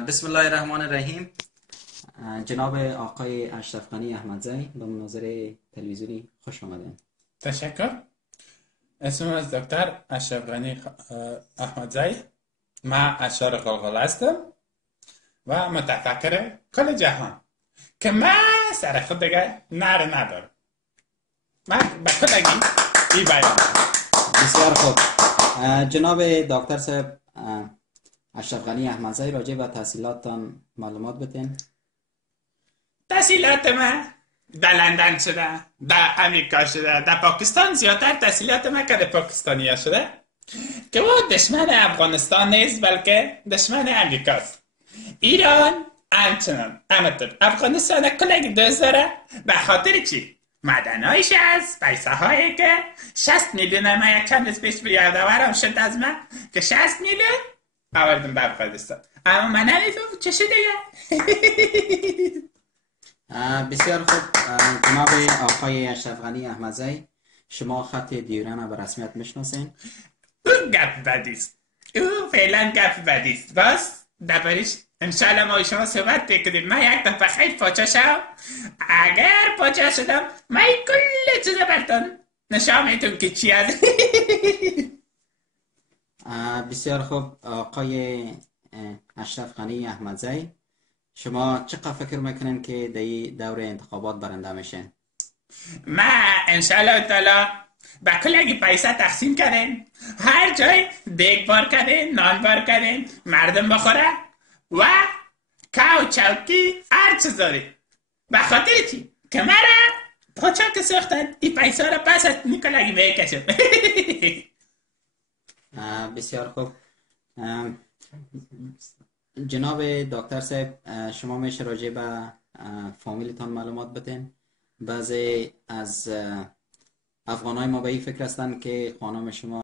بسم الله الرحمن الرحیم. جناب آقای اشرف غنی احمدزی به مناظره تلویزیونی خوش آمدین. تشکر. اسمم از دکتر اشرف غنی احمدزی. من اشار غلغل هستم و متفکر کل جهان که من سر خود دیگه نره ندارم. من به کلگی ای بیان. بسیار خوب. جناب دکتر صاحب اشرف غنی احمدزی راجع به تحصیلاتتان معلومات بدین. تحصیلات من در لندن شده، در امریکا شده، در پاکستان زیادتر تحصیلات من که در پاکستانی ها شده که او دشمن افغانستان نیست بلکه دشمن امریکاست. ایران همچنان همطور افغانستان کلگی دوست داره. به خاطر چی؟ معدنهایش هست، پیسه هایی که 60 میلیون من یک چند روز پیش یادآورم شد از من که 60 میلیون آوردم به افغانستان، اما من نمیفهم چه شده یا بسیار خوب. جناب آقای اشرف غنی احمدزی، شما خط دیورن به رسمیت میشناسین؟ او گپ بدیست، او فعلا گپ بدیست. باز دربارش انشاءالله ما شما صحبت بکنیم. من یک دفعه خیلی پاچه شم، اگر پاچه شدم من کل چیز براتون نشان میدم که چی هست. بسیار خوب. آقای اشرف غنی احمدزی، شما چقدر فکر میکنین که در دور انتخابات برنده میشین؟ من انشاءالله تعالی با کلگی پیسه تقسیم کردیم، هر جای دیگ بار کردیم، نان بار کردیم، مردم بخوره و کاو چوکی هر چیز داری. به خاطر چی؟ که مرا پاچا که ساختن این پیسه را پس از کلگی میکشم. بسیار خوب. جناب دکتر صاحب، شما میشه راجع به فامیلتان معلومات بدین؟ بعضی از افغانای ما به این فکر هستند که خانم شما